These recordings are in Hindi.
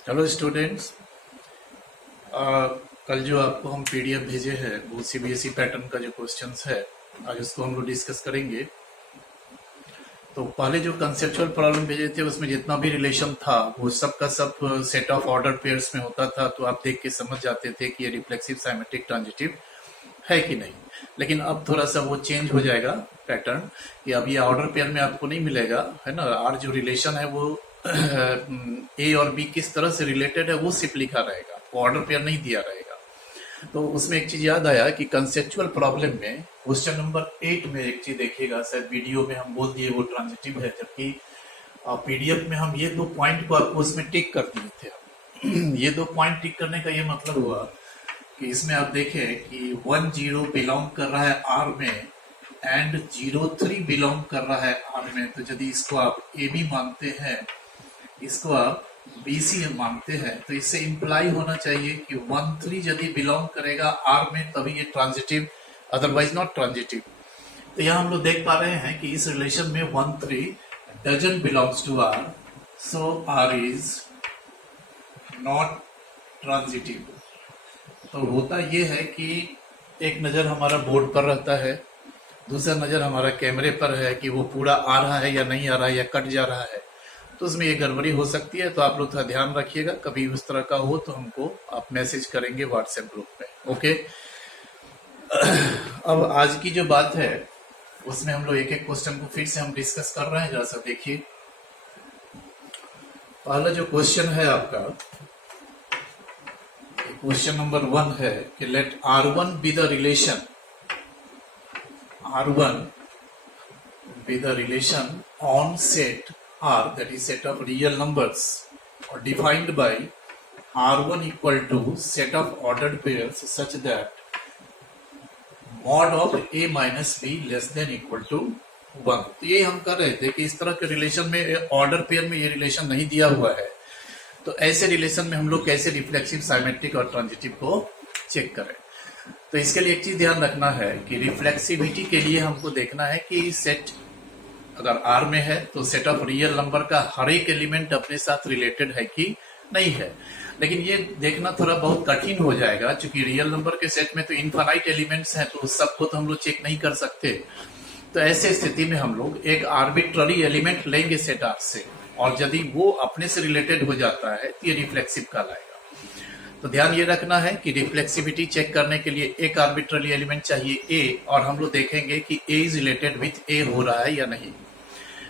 Hello students. कल जो आपको हम पीडीएफ भेजे हैं वो सीबीएसई पैटर्न का जो क्वेश्चंस है, आज उसको हम लोग डिस्कस करेंगे। तो पहले जो कंसेप्चुअल प्रॉब्लम भेजे थे उसमें जितना भी रिलेशन था वो सब का सब सेट ऑफ ऑर्डर पेयर्स में होता था, तो आप देख के समझ जाते थे कि ये रिफ्लेक्सिव, साइमेट्रिक, ट्रांजिटिव है कि नहीं। लेकिन अब थोड़ा सा वो चेंज हो जाएगा पैटर्न, कि अब ये ऑर्डर पेयर में आपको नहीं मिलेगा, है ना। आर जो रिलेशन है वो ए और बी किस तरह से रिलेटेड है वो सिर्फ लिखा रहेगा, वो ऑर्डर पेयर नहीं दिया रहेगा। तो उसमें एक चीज याद आया कि कंसेप्चुअल प्रॉब्लम में क्वेश्चन नंबर 8 में एक चीज देखिएगा, शायद वीडियो में हम बोल दिए वो ट्रांजिटिव है, जबकि पीडीएफ में हम ये 2 पॉइंट को आपको उसमें टिक कर दिए थे। ये 2 पॉइंट टिक करने का ये मतलब हुआ कि इसमें आप देखें कि 10 बिलोंग कर रहा है आर में एंड 03 बिलोंग कर रहा है आर में। तो यदि इसको आप ए बी मानते हैं, इसको आप BC मानते हैं, तो इससे इंप्लाई होना चाहिए कि 13 यदि बिलोंग करेगा आर में तभी ये ट्रांजिटिव, अदरवाइज नॉट ट्रांजिटिव। तो यहाँ हम लोग देख पा रहे हैं कि इस रिलेशन में 13 doesn't belongs to R, so R is not transitive. तो होता ये है कि एक नजर हमारा बोर्ड पर रहता है, दूसरा नजर हमारा कैमरे पर है कि वो पूरा आ रहा है या नहीं आ रहा है या कट जा रहा है, तो उसमें ये गड़बड़ी हो सकती है। तो आप लोग थोड़ा ध्यान रखिएगा, कभी उस तरह का हो तो हमको आप मैसेज करेंगे व्हाट्सएप ग्रुप में, ओके। अब आज की जो बात है उसमें हम लोग एक एक क्वेश्चन को फिर से हम डिस्कस कर रहे हैं। जरा सा देखिए, पहला जो क्वेश्चन है आपका, क्वेश्चन नंबर 1 है कि let R1 be the relation, R1 be the relation on set R, that is set of real numbers, or defined by R1 equal to set of ordered pairs such that mod of A minus B less than equal to 1। तो ये हम कर रहे थे कि इस तरह के रिलेशन में, ऑर्डर पेयर में ये रिलेशन नहीं दिया हुआ है, तो ऐसे रिलेशन में हम लोग कैसे रिफ्लेक्सिव, साइमेट्रिक और ट्रांजिटिव को चेक करें। तो इसके लिए एक चीज ध्यान रखना है कि रिफ्लेक्सिविटी के लिए हमको देखना है कि सेट अगर आर में है तो सेट ऑफ रियल नंबर का हर एक एलिमेंट अपने साथ रिलेटेड है कि नहीं है। लेकिन ये देखना थोड़ा बहुत कठिन हो जाएगा, क्योंकि रियल नंबर के सेट में तो इनफाइनाइट एलिमेंट्स हैं, तो उस सबको तो हम लोग चेक नहीं कर सकते। तो ऐसे स्थिति में हम लोग एक आर्बिट्ररी एलिमेंट लेंगे सेट आर से, और यदि वो अपने से रिलेटेड हो जाता है तो ये रिफ्लेक्सिव कहलाएगा। तो ध्यान ये रखना है कि रिफ्लेक्सिविटी चेक करने के लिए एक आर्बिट्ररी एलिमेंट चाहिए ए, और हम लोग देखेंगे कि ए इज रिलेटेड विथ ए हो रहा है या नहीं।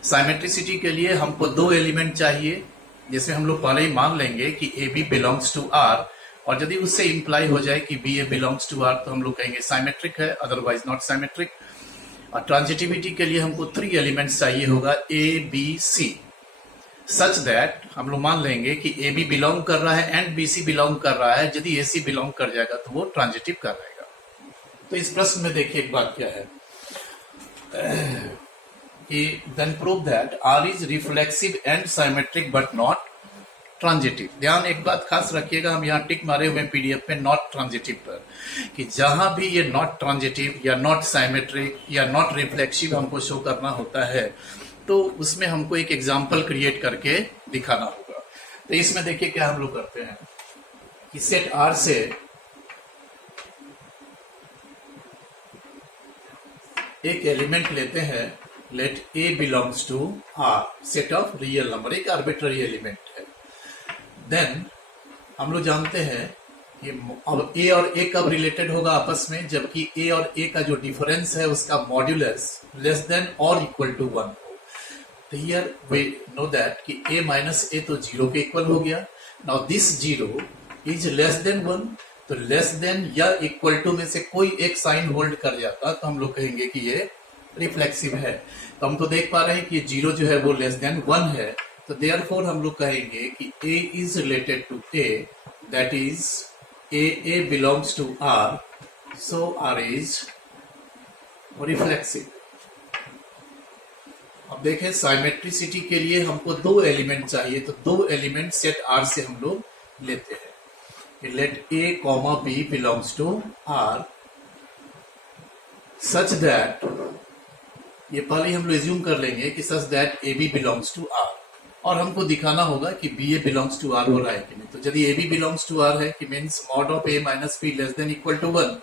साइमेट्रिसिटी के लिए हमको 2 एलिमेंट चाहिए, जिसमें हम लोग पहले ही मान लेंगे कि A B belongs to R, और यदि उससे इंप्लाई हो जाए कि B A belongs to R तो हम लोग कहेंगे साइमेट्रिक है, अदरवाइज नॉट साइमेट्रिक। और ट्रांजिटिविटी के लिए हमको 3 एलिमेंट्स चाहिए होगा, ए बी सी, सच दैट हम लोग मान लेंगे कि ए बी बिलोंग कर रहा है एंड बी सी बिलोंग कर रहा है। यदि ए सी बिलोंग कर जाएगा तो वो ट्रांजिटिव कर रहेगा। तो इस प्रश्न में देखिए एक बात क्या है कि then prove that R is reflexive and symmetric but not transitive. ध्यान एक बात खास रखिएगा, हम यहाँ टिक मारे हुए पीडीएफ पे नॉट ट्रांजिटिव पर, कि जहां भी ये नॉट ट्रांजिटिव या नॉट साइमेट्रिक या नॉट रिफ्लेक्सिव हमको शो करना होता है तो उसमें हमको एक एग्जाम्पल क्रिएट करके दिखाना होगा। तो इसमें देखिए क्या हम लोग करते हैं कि सेट आर से एक एलिमेंट लेते हैं, let A belongs to R, set of real number, एक आर्बिट्ररी एलिमेंट है। देन हम लोग जानते हैं कि अब ए और ए कब रिलेटेड होगा आपस में, जबकि ए और ए का जो डिफरेंस है उसका मॉड्यूलस लेस देन और इक्वल टू 1 हो। तो हियर वी नो दैट कि ए माइनस ए तो 0 के इक्वल हो गया। Now this 0 is less then 1, तो लेस देन या इक्वल टू में से कोई एक साइन होल्ड कर जाता तो हम लोग कहेंगे कि ये रिफ्लेक्सिव है। तो हम तो देख पा रहे हैं कि 0 जो है वो लेस देन 1 है, तो देयरफॉर हम लोग कहेंगे कि A is related to A, that is A belongs to R, so R is reflexive. अब देखें साइमेट्रिसिटी के लिए हमको 2 एलिमेंट चाहिए, तो 2 एलिमेंट सेट R से हम लोग लेते हैं। Let A, B belongs to R such that, ये पहले हम लोग एज्यूम कर लेंगे कि such that A B belongs to R. और हमको दिखाना होगा कि B A belongs to R हो रहा है कि नहीं। तो यदि A B belongs to R है कि means mod of A minus B less than equal to 1,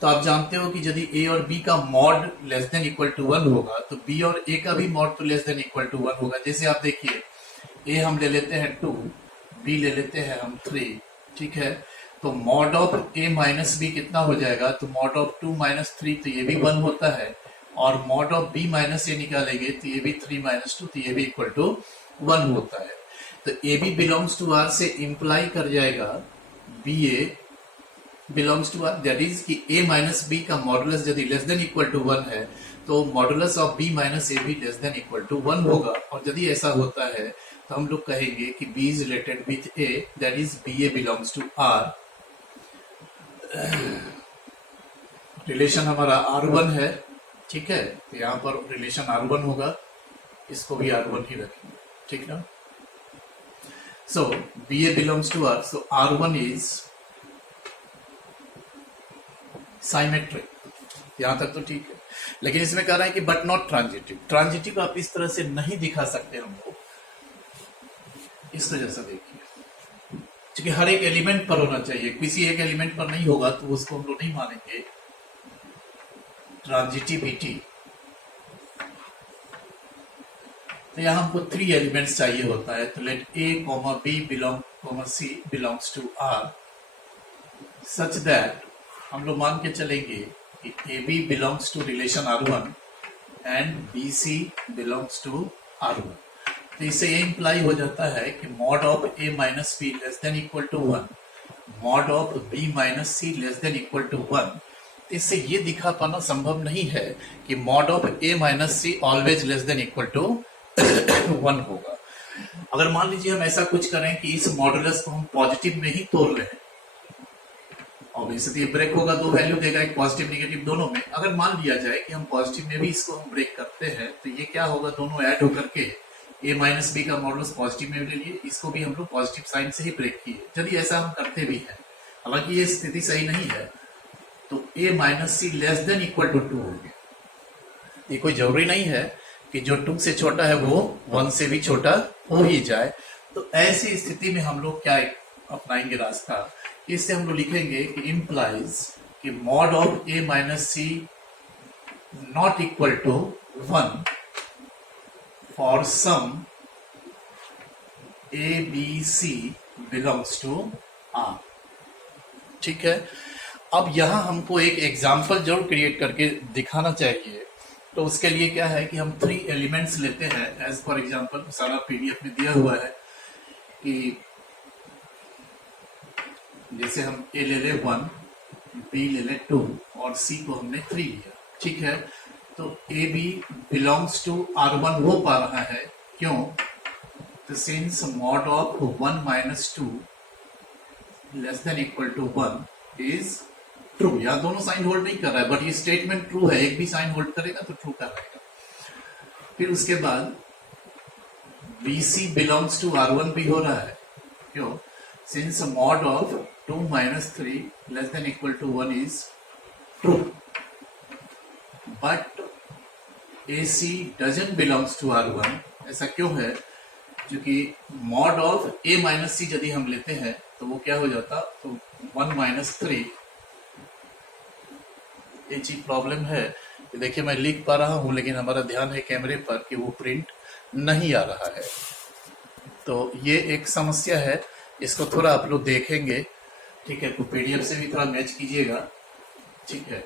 तो आप जानते हो कि यदि ए और बी का mod less than equal to 1 होगा तो बी और ए का भी मॉड तो लेस देन इक्वल टू 1 होगा। जैसे आप देखिए, ए हम ले लेते हैं 2, बी ले लेते हैं हम 3, ठीक है। तो mod of A minus B कितना हो जाएगा, तो मॉड ऑफ 2 माइनस 3 तो ये भी 1 होता है, और मॉड ऑफ बी माइनस ए निकालेंगे तो ये भी 3 माइनस 2 तो ये भी इक्वल टू 1 होता है। तो A B belongs to R से इंप्लाई कर जाएगा B A belongs to R, that is कि a माइनस बी का मॉडुलस यदि लेस देन इक्वल टू 1 है तो modulus of b minus A भी लेस देन इक्वल टू 1 होगा। और यदि ऐसा होता है तो हम लोग कहेंगे कि b is related with a, that is B A belongs to r। Relation हमारा R1 है, ठीक है। तो यहाँ पर रिलेशन R1 होगा, इसको भी R1 ही रखेंगे, ठीक ना। So B A belongs to R, so R1 is symmetric, यहां तक तो ठीक है। लेकिन इसमें कह रहा है कि बट नॉट ट्रांजिटिव। ट्रांजिटिव आप इस तरह से नहीं दिखा सकते हम लोग, इस तरह से देखिए, क्योंकि हर एक एलिमेंट पर होना चाहिए, किसी एक एलिमेंट पर नहीं होगा तो उसको हम लोग नहीं मानेंगे ट्रांजिटिविटी। तो यहां हमको 3 एलिमेंट्स चाहिए होता है, तो let A comma B belong comma C belongs to R such that हम लोग मान के चलेंगे कि A B belongs to relation R1 and B C belongs to R1। तो इससे ये इंप्लाई हो जाता है कि mod of A minus B less than equal to 1, mod of B minus C less than equal to 1। इससे ये दिखा पाना संभव नहीं है कि mod of A minus C always less than equal to 1 होगा। अगर मान लीजिए हम ऐसा कुछ करें कि इस मॉडुलस को हम पॉजिटिव में ही तोड़ लें, ऑब्वियसली ब्रेक होगा, 2 वैल्यू देगा, एक पॉजिटिव नेगेटिव दोनों में। अगर मान लिया जाए कि हम पॉजिटिव में भी इसको हम ब्रेक करते हैं तो ये क्या होगा, दोनों ऐड होकर के a माइनस बी का मॉडुलस पॉजिटिव में ले लिए, इसको भी हम लोग पॉजिटिव साइन से ही ब्रेक किए। यदि ऐसा हम करते भी हैं, हालांकि ये स्थिति सही नहीं है, तो a minus C less than equal to 2 हो गया। ये कोई जरूरी नहीं है कि जो 2 से छोटा है वो 1 से भी छोटा हो ही जाए। तो ऐसी स्थिति में हम लोग क्या अपनाएंगे रास्ता, इससे हम लोग लिखेंगे कि इम्प्लाइज कि mod of A minus C not equal to 1 for some A B C belongs to R, ठीक है। अब यहां हमको एक एग्जाम्पल जरूर क्रिएट करके दिखाना चाहिए। तो उसके लिए क्या है कि हम 3 एलिमेंट्स लेते हैं, एज फॉर एग्जाम्पल सारा पीडीएफ में दिया हुआ है कि जैसे हम ए ले ले 1, बी ले ले 2 और सी को हमने 3 लिया, ठीक है। तो A B belongs to R1 हो पा रहा है, क्यों, तो since mod of 1 minus 2 less than equal to 1 is true. यहाँ दोनों साइन होल्ड नहीं कर रहा है, बट ये स्टेटमेंट ट्रू है, एक भी साइन होल्ड करेगा तो ट्रू कर रहेगा। फिर उसके बाद B C belongs to R1 भी हो रहा है, क्यों, since mod of 2 minus 3 less than equal to 1 is true, but AC doesn't belongs to R1। ऐसा क्यों है, क्योंकि mod of A minus C यदि हम लेते हैं तो वो क्या हो जाता, तो 1 minus 3। ये चीज प्रॉब्लम है, देखिए मैं लिख पा रहा हूं लेकिन हमारा ध्यान है कैमरे पर कि वो प्रिंट नहीं आ रहा है, तो ये एक समस्या है। इसको थोड़ा आप लोग देखेंगे, ठीक है, तो पीडीएफ से भी थोड़ा मैच कीजिएगा, ठीक है।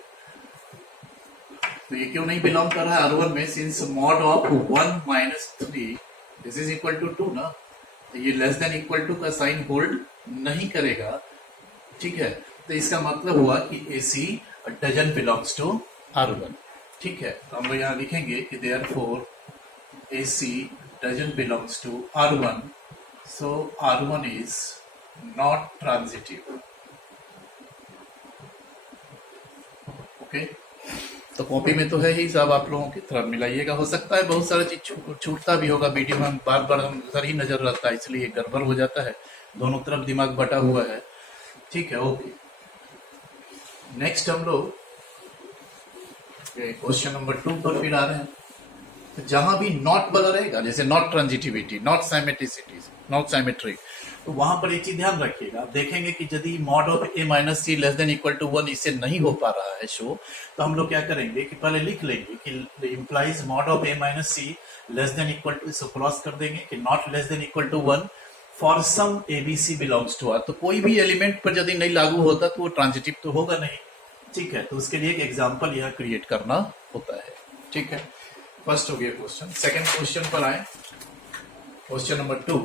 तो ये क्यों नहीं बिलोंग कर रहा है R1 में, since mod of 1 minus 3 this is equal to 2 ना, तो ये लेस देन इक्वल टू का साइन होल्ड नहीं करेगा, ठीक है। तो इसका मतलब हुआ कि AC doesn't belongs to R1, ठीक है। तो हम लोग यहाँ लिखेंगे कि therefore AC doesn't belongs to R1, so R1 is not transitive, okay. तो कॉपी में तो है ही सब, आप लोगों की तरफ मिलाइएगा। हो सकता है बहुत सारा चीज छूटता भी होगा, वीडियो में बार बार हम उधर ही नजर रहता है, इसलिए गड़बड़ हो जाता है, दोनों तरफ दिमाग बटा हुआ है, ठीक है, ओके। नेक्स्ट हम लोग क्वेश्चन नंबर 2 पर फिर आ रहे हैं। तो जहां भी नॉट वाला रहेगा, जैसे not transitivity, not symmetricity, not symmetric, तो वहां पर एक चीज ध्यान रखिएगा। आप देखेंगे कि यदि mod of A minus C less than equal to 1 इससे नहीं हो पा रहा है शो, तो हम लोग क्या करेंगे कि पहले लिख लेंगे कि implies mod of A minus C less than equal to, इसको क्रॉस कर देंगे कि not less than equal to 1 for some ABC belongs to R. तो कोई भी एलिमेंट पर यदि नहीं लागू होता तो वो ट्रांजिटिव तो होगा नहीं, ठीक है। तो उसके लिए एक एग्जाम्पल यहाँ क्रिएट करना होता है, ठीक है। फर्स्ट हो गया क्वेश्चन। सेकेंड क्वेश्चन पर आए, क्वेश्चन नंबर 2।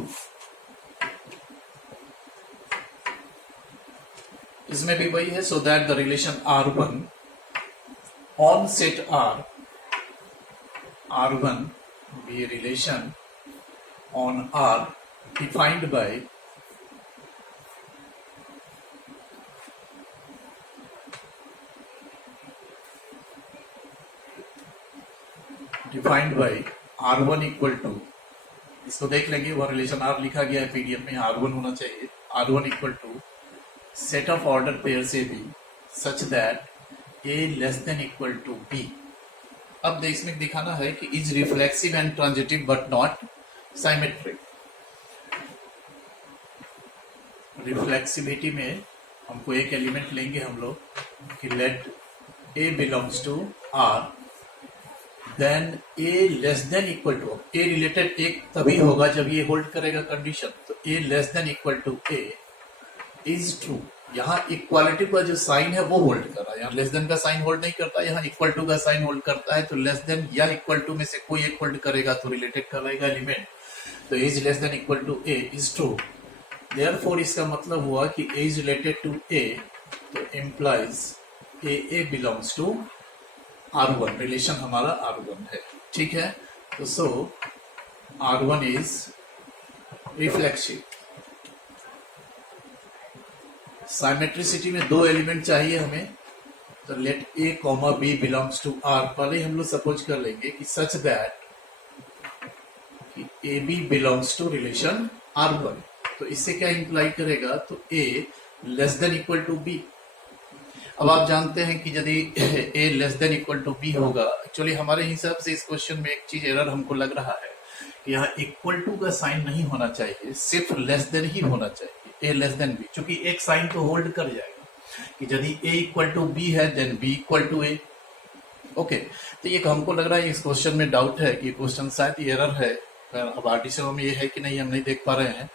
इसमें भी वही है, so that the relation R1 on set R1 be a relation on R defined by R1 equal to, इसको देख लेंगे, वो रिलेशन R लिखा गया है पीडीएफ में, R1 होना चाहिए। R1 equal to set of order pair से भी such that A less than equal to B। अब इसमें दिखाना है कि is reflexive and transitive but not symmetric. Reflexivity में हमको एक एलिमेंट लेंगे हम लोग कि let A belongs to R, then A less than equal to, A related एक तभी होगा जब ये होल्ड करेगा कंडीशन, तो A less than equal to A is true. यहाँ इक्वालिटी का जो साइन है वो होल्ड कर रहा है, यहाँ लेस देन का साइन होल्ड नहीं करता, यहाँ इक्वल टू का साइन होल्ड करता है। तो लेस देन या इक्वल टू में से कोई एक होल्ड करेगा तो रिलेटेड कहलाएगा एलिमेंट। तो A is less than equal to A is true, therefore इसका मतलब हुआ कि A is related to A, तो implies A belongs to R1, relation हमारा R1 है, ठीक है। तो सो R1 इज रिफ्लेक्सिव। साइमेट्रिसिटी में दो एलिमेंट चाहिए हमें, तो let A, B belongs to R। पहले हम लोग सपोज कर लेंगे कि सच दैट कि AB belongs to relation R1। तो इससे क्या इंप्लाई करेगा, तो A less than equal to B। अब आप जानते हैं कि यदि A less than equal to B होगा, एक्चुअली हमारे हिसाब से इस क्वेश्चन में एक चीज एरर हमको लग रहा है कि यहाँ इक्वल टू का साइन नहीं होना चाहिए, सिर्फ लेस देन ही होना चाहिए, A लेस देन B, क्योंकि एक साइन तो होल्ड कर जाएगा कि यदि A इक्वल टू B है then B equal to A। Okay, तो ये हमको लग रहा है इस क्वेश्चन में डाउट है कि ये क्वेश्चन शायद एरर है। अब आरटीसी में ये है कि नहीं हम नहीं देख पा रहे हैं।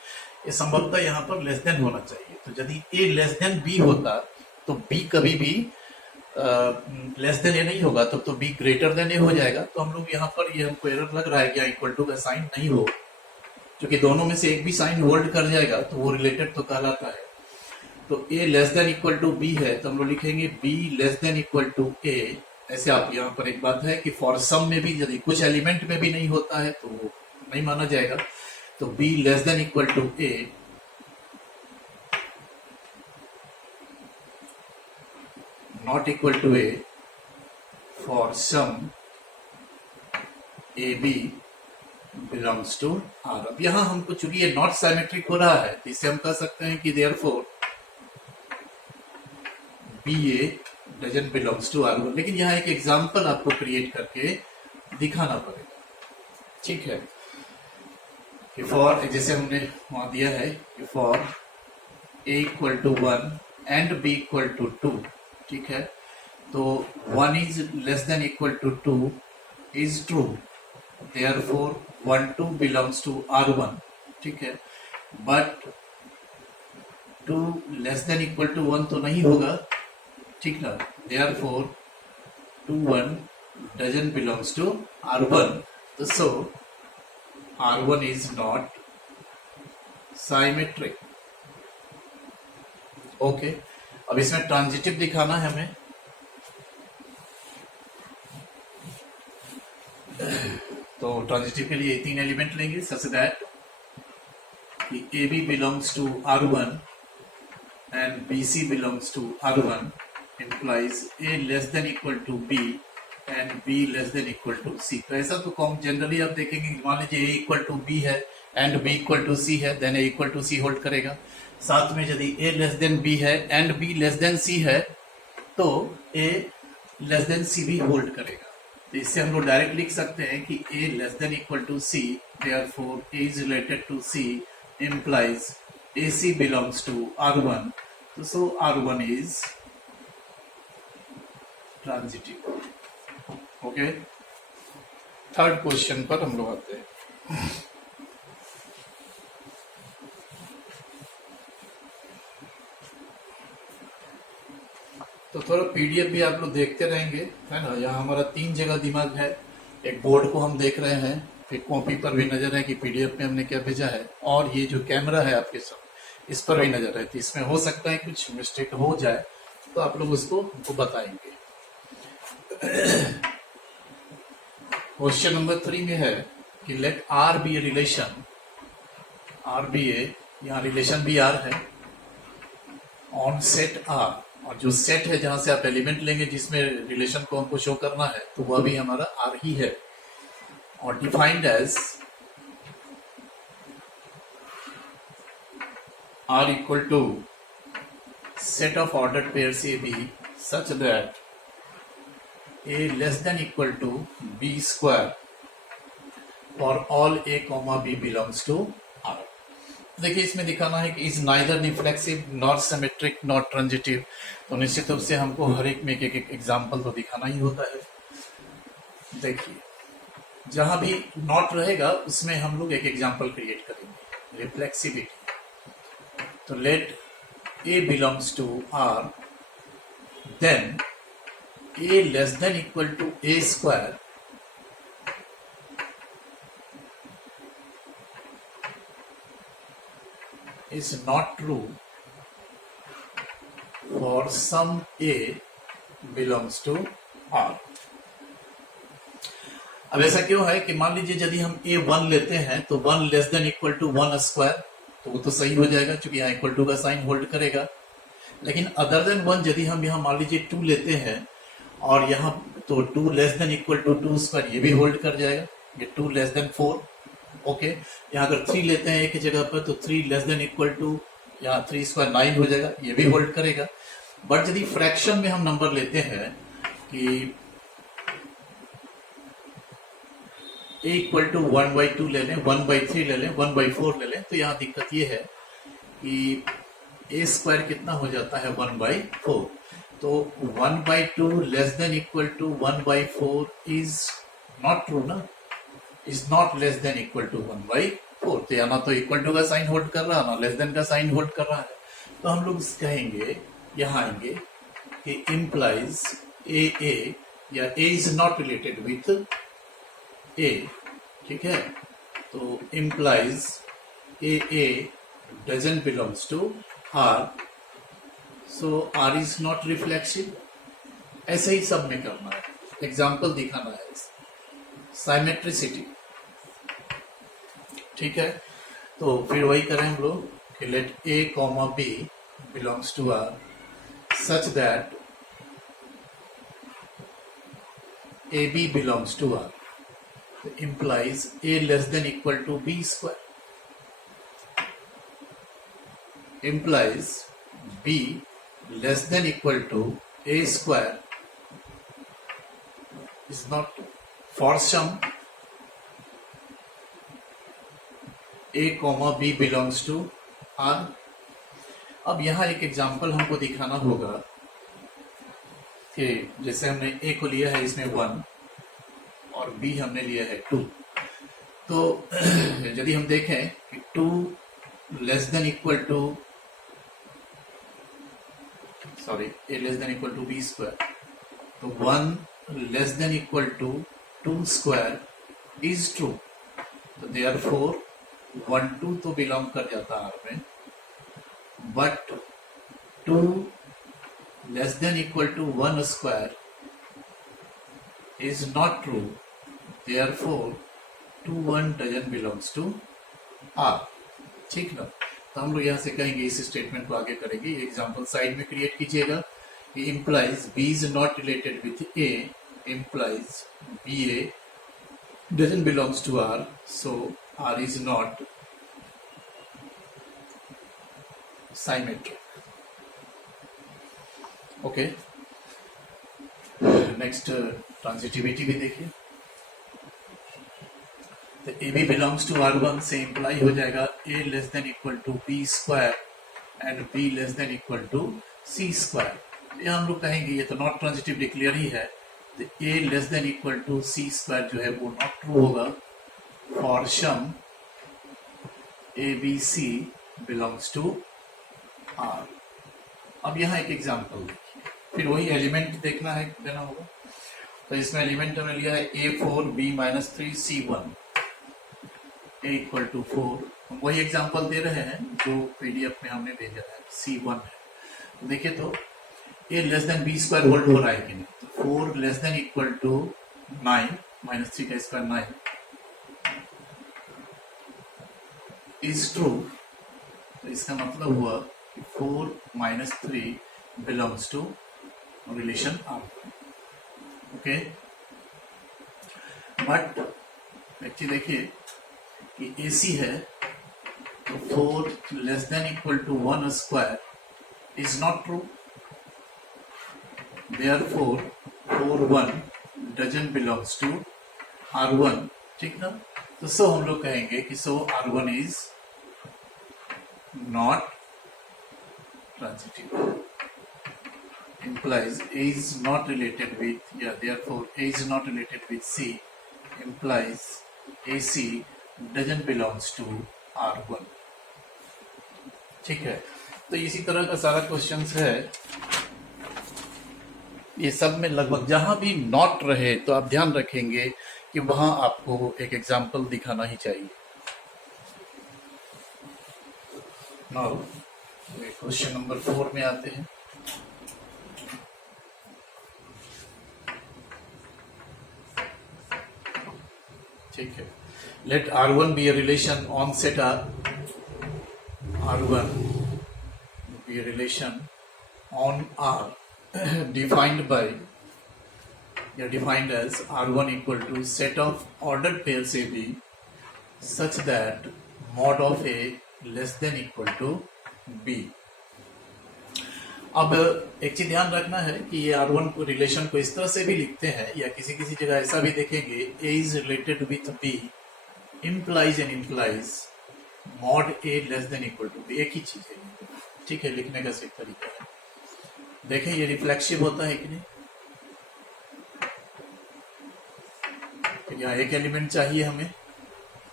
ये संभवतः यहाँ पर लेस देन होना चाहिए, तो यदि A लेस देन B होता तो B कभी भी लेस देन ए नहीं होगा, तब तो B ग्रेटर देन ए हो जाएगा। तो हम लोग यहाँ पर ये हमको एरर लग रहा है कि इक्वल टू का साइन नहीं हो, क्योंकि दोनों में से एक भी साइन होल्ड कर जाएगा तो वो रिलेटेड तो कहलाता है। तो A less than equal to B है, तो हम लोग लिखेंगे B less than equal to A। ऐसे आप यहाँ पर एक बात है कि फॉर सम में भी यदि कुछ एलिमेंट में भी नहीं होता है तो वो नहीं माना जाएगा। तो B less than equal to A not equal to A for some AB belongs to R। अब यहां हमको चूंकि ये नॉट साइमेट्रिक हो रहा है तो इसे हम कह सकते हैं कि therefore BA doesn't belongs to R। लेकिन यहाँ एक एग्जांपल आपको क्रिएट करके दिखाना पड़ेगा, ठीक है। कि फॉर, जैसे हमने वहां दिया है कि for A equal to 1 and B equal to 2, ठीक है। तो 1 is less than equal to 2 is true, therefore 1 2 belongs to R1, ठीक है। But 2 less than equal to 1 तो नहीं होगा, ठीक ना, therefore 2 1 doesn't belongs to R1। तो so R1 is not symmetric. Okay, अब इसमें ट्रांजिटिव दिखाना है हमें। तो ट्रांजिटिव के लिए 3 एलिमेंट लेंगे सच दैट कि AB belongs to R1 and BC belongs to R1 implies A less than equal to B and B less than equal to C। तो ऐसा तो कॉम जनरली आप देखेंगे, मान लीजिए A इक्वल टू B है and B equal to C है, then A equal to C hold करेगा। साथ में यदि A लेस देन B है and B less than C है तो A लेस देन C भी होल्ड करेगा। तो इससे हम लोग डायरेक्ट लिख सकते हैं कि a less than equal to c, therefore a is related to c implies ac belongs to R1, so R1 is transitive. Okay, third question पर हम लोग आते हैं। तो थोड़ा पीडीएफ भी आप लोग देखते रहेंगे, है ना। यहाँ हमारा 3 जगह दिमाग है, एक बोर्ड को हम देख रहे हैं, फिर कॉपी पर भी नजर है कि पीडीएफ में हमने क्या भेजा है, और ये जो कैमरा है आपके साथ इस पर भी नजर है। तो इसमें हो सकता है कुछ मिस्टेक हो जाए, तो आप लोग उसको हमको बताएंगे। क्वेश्चन नंबर 3 में है कि late R B a relation, R B ए, यहाँ रिलेशन भी आर है, ऑन सेट आर, और जो सेट है जहां से आप एलिमेंट लेंगे जिसमें रिलेशन को हमको शो करना है, तो वह भी हमारा आर ही है, और defined as R equal to set of ordered pairs A B such that A less than equal to B square for all A comma B belongs to R. देखिए इसमें दिखाना है कि is neither reflexive not symmetric not transitive, तो निश्चित रूप से हमको हर एक में एक एक एग्जाम्पल तो दिखाना ही होता है। देखिए जहां भी नॉट रहेगा उसमें हम लोग एक एग्जाम्पल क्रिएट करेंगे। रिफ्लेक्सिविटी, तो let A belongs to R, then A less than equal to A square is not true for some a belongs to R। अब ऐसा क्यों है कि मान लीजिए यदि हम a 1 लेते हैं तो 1 less than equal to 1 square, तो वो तो सही हो जाएगा क्योंकि यहाँ इक्वल टू का साइन होल्ड करेगा। लेकिन अदर देन 1 यदि हम यहाँ मान लीजिए 2 लेते हैं और यहाँ तो 2 less than equal to 2 square, ये भी होल्ड कर जाएगा, ये 2 लेस देन 4। ओके, यहाँ अगर 3 लेते हैं एक ही जगह पर तो 3 लेस देन इक्वल टू, यहाँ 3 स्क्वायर 9 हो जाएगा, ये भी होल्ड करेगा। बट यदि फ्रैक्शन में हम नंबर लेते हैं कि a इक्वल टू 1/2 ले लें, 1/3 ले लें, 1/4 ले लें, तो यहाँ दिक्कत ये है कि a स्क्वायर कितना हो जाता है 1/4, तो 1/2 less than equal to 1/4 is not true ना, is not less than equal to 1/4। तो या ना तो इक्वल टू का साइन होल्ड कर रहा है, ना लेस देन का साइन होल्ड कर रहा है। तो हम लोग कहेंगे, यहाँ आएंगे कि इम्प्लाइज ए या A is not related with A, ठीक है। तो implies A doesn't belongs to R, so R is not reflexive. ऐसे ही सब में करना है, एग्जाम्पल दिखाना है। साइमेट्रिसिटी, ठीक है। तो फिर वही करें हम लोग कि let A comma B belongs to R such that A B belongs to R, implies a less than equal to b square, implies b less than equal to a square is not for some a comma b belongs to r। अब यहां एक एग्जांपल हमको दिखाना होगा कि जैसे हमने a को लिया है इसमें 1 और b हमने लिया है 2, तो यदि हम देखें कि 2 less than equal to a less than equal to b square, तो 1 less than equal to 2 square is true. तो देयरफॉर 1 2 तो बिलोंग कर जाता है R में, but 2 less than equal to 1 square is not true, therefore 2 1 doesn't belongs to R। ठीक ना। तो हम लोग यहां से कहेंगे, इस स्टेटमेंट को आगे करेंगे। एग्जांपल साइड में क्रिएट कीजिएगा। implies B is not related with A, implies BA doesn't belongs to R, so R is not symmetric। okay, next transitivity भी देखिए। तो A B belongs to R1 से इंप्लाई हो जाएगा a less than equal to B square and b less than equal to C square. ये हम लोग कहेंगे ये तो नॉट ट्रांजिटिव डिक्लेयर ही है, तो a less than equal to C square जो है वो नॉट ट्रू होगा for some A B C belongs to R। अब यहाँ एक एग्जांपल देखिए, फिर वही एलिमेंट देखना है, देना होगा। तो इसमें एलिमेंट हमने लिया है A4 B minus 3 C1 A equal to 4। वही एग्जांपल दे रहे हैं जो पीडीएफ में हमने भेजा है, C1 है। तो देखिए तो A less than B square hold हो रहा है कि नहीं, तो 4 less than equal to 9 minus 3 का स्क्वायर 9 इज ट्रू। तो इसका मतलब हुआ कि 4 minus 3 belongs to relation R। Okay, but actually देखिए कि AC है, तो 4 less than equal to 1 square is not true, therefore 4 1 doesn't belongs to R1। ठीक ना, तो सो हम लोग कहेंगे कि so R1 is not transitive, implies A is not related with, therefore A is not related with C, implies AC doesn't belongs to R1। ठीक है, तो इसी तरह का सारा क्वेश्चंस है। ये सब में लगभग जहां भी नॉट रहे तो आप ध्यान रखेंगे कि वहां आपको एक एग्जाम्पल दिखाना ही चाहिए। नाउ क्वेश्चन नंबर 4 में आते हैं। ठीक है, let R1 be a relation on set R1 be a relation on R defined by या defined as R1 equal to set of ordered pairs AB such that mod of A less than equal to B। अब एक चीज ध्यान रखना है कि ये R1 को रिलेशन को इस तरह से भी लिखते हैं या किसी किसी जगह ऐसा भी देखेंगे A is related with B implies and implies mod A less than equal to B। एक ही चीज है, ठीक है, लिखने का सही तरीका है। देखें ये रिफ्लेक्सिव होता है कि नहीं। तो यहाँ एक एलिमेंट चाहिए हमें,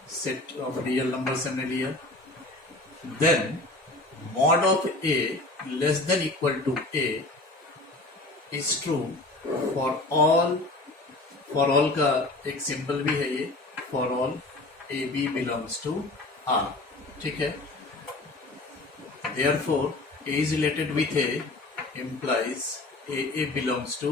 सेट ऑफ रियल नंबर से हमने लिया, then mod of A less than equal to A is true for all का एक सिंबल भी है ये, for all AB belongs to R। ठीक है, therefore A is related with A implies AA belongs to